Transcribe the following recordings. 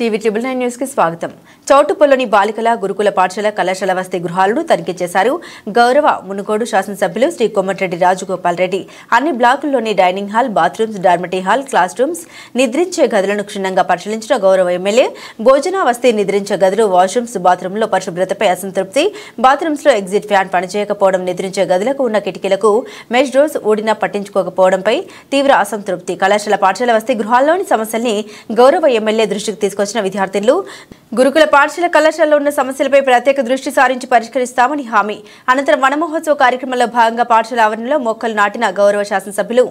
TV 9 news కి స్వాగతం. చౌటుపల్లిలోని బాలికల గురుకుల పాఠశాల కళాశాల వసతి గృహాలను తనిఖీ చేశారు గౌరవ మునుగోడు శాసనసభ్యులు శ్రీ కోమటిరెడ్డి రాజగోపాల్ రెడ్డి. అన్ని బ్లాకుల్లోని dining hall, bathrooms, dormitory hall, classrooms, నిద్రించే గదులను క్షుణ్ణంగా పరిశీలించిన గౌరవ ఎమ్మెల్యే భోజన వసతి నిద్రించే గదులు, వాష్రూమ్స్, బాత్రూంలో పరిశుభ్రతపై అసంతృప్తి, బాత్రూమ్స్ లో ఎగ్జిట్ ఫ్యాన్ పనిచేయకపోవడం, నిద్రించే గదులకు ఉన్న కిటికీలకు మెష్ డోర్స్ ఊడినా పట్టించుకోకపోవడంపై తీవ్ర అసంతృప్తి. కళాశాల పాఠశాల వసతి గృహాల్లోని సమస్యల్ని గౌరవ ఎమ్మెల్యే దృష్టికి తీసుకొచ్చిన విద్యార్థులు గురుకుల పాఠశాల కళాశాలలో ఉన్న సమస్యలపై ప్రత్యేక దృష్టి సారించి పరిష్కరిస్తామని హామీ. అనంతరం వన మహోత్సవ కార్యక్రమంలో భాగంగా పాఠశాల ఆవరణలో మొక్కలు నాటిన గౌరవ శాసనసభ్యులు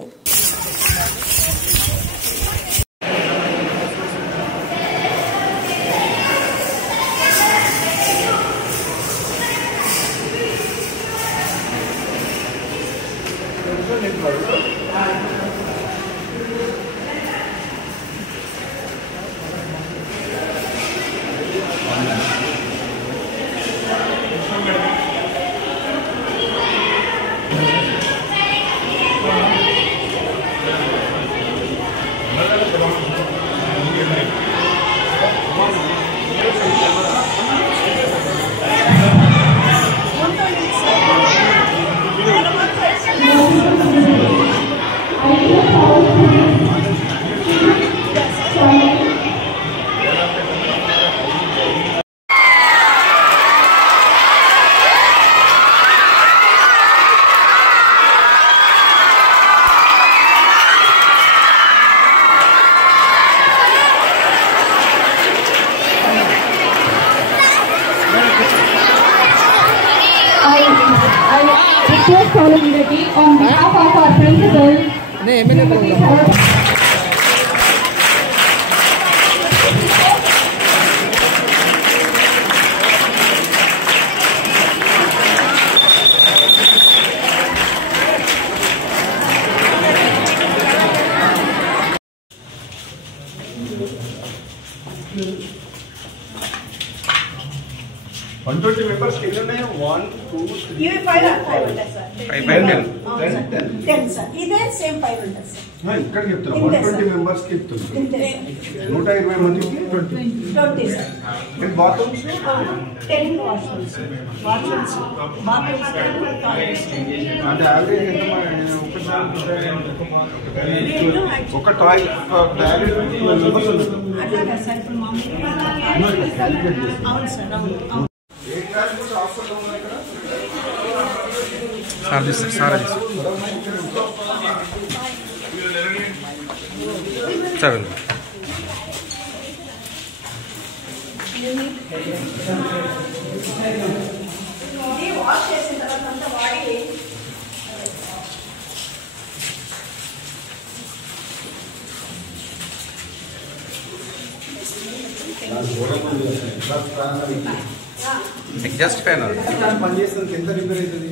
on behalf of our principal. members कितने हैं? 1, 2, 3. ये 5 ఉంటాయి సార్. 10 సార్. ఇదే సేమ్ 5 ఉంటాయి సార్. ఇక్కడ చెప్తున్నా 120 మెంబర్స్ కి చెప్తున్నా. 120 మందికి 20 sir. And bathrooms 10 washrooms. Bathrooms అంటే యావరేజ్ ఎంత ఒక టాయిలెట్ మెంబర్స్ అట్లాగా సార్. ఇప్పుడు మామూలుగా అవును సార్. అవును. వాష్ చేసిన తర్వాత అంతా వాడి ఎగ్జాస్ట్ ఫ్యాన్ పనిచేస్తుంది. ఎంత రిపేర్ అవుతుంది?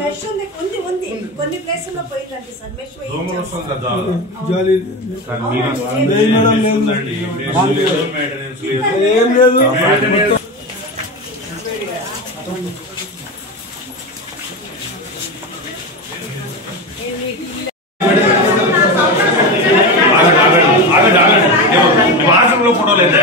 మెష్ ఉంది కొన్ని ప్లేసుల్లో పోయిందండి సార్. మెష్ ఏం లేదు. ఫోటో లేదా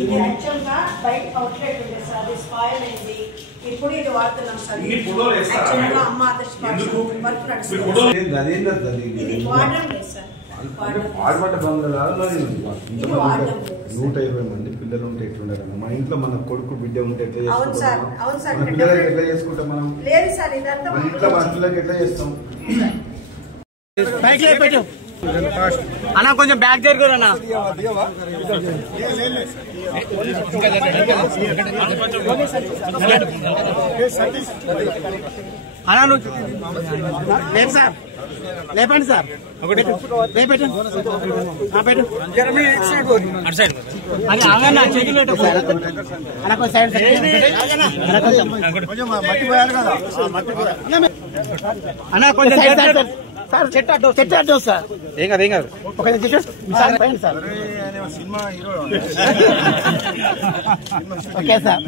ఇది యాక్చువల్ గా బయట అవుట్లెట్ ఉంది సార్. అది స్పాయిల్ అయింది. ఇప్పుడు ఇది వాడుతున్నాం సార్. యాక్చువల్ గా అమ్మ ఆదర్శ వర్క్ నడుస్తుంది. ఇది వాడడం లేదు సార్. ఆడబడ్డ బంగాళాలు 120 మంది పిల్లలు ఉంటే ఎట్లుండాలి? మా ఇంట్లో మన కొడుకు బిడ్డ ఉంటే ఎట్లా చేసుకుంటాం? మన పిల్లలకి ఎట్లా చేసుకుంటాం మనం? లేదు సార్. ఇదంతా మన ఇంట్లో మన పిల్లలకి ఎట్లా చేస్తాం? అన్నా కొంచెం బ్యాక్ జరుగురన్నా. అన్నా నువ్వు లేదు సార్ లేపండి సార్ లేపెట్టండి అది ఆగన్నా చేతులు పెట్టు అన్న కొంచెం సైడ్ అన్న కొంచెం సార్ చెట్టు అడ్డు సార్ ఏం కాదు ఒక sir sir okay sir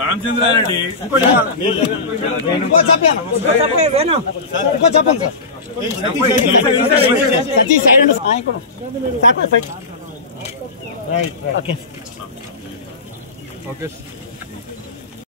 Ramachandra Reddy ఇంకో చెప్పండి sir Satish side sir okay